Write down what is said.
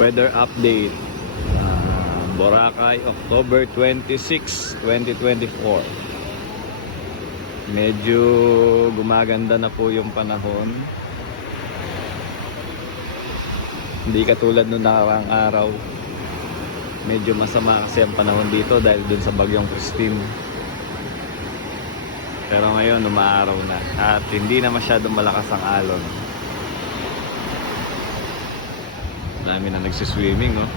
Weather update. Boracay, October 26, 2024. Medyo gumaganda na po yung panahon. Hindi katulad nung nakaraang araw. Medyo masama kasi ang panahon dito dahil dun sa bagyong Christine. Pero ngayon umaaraw na at hindi na masyadong malakas ang alon. Dami na nagsiswimming, oh.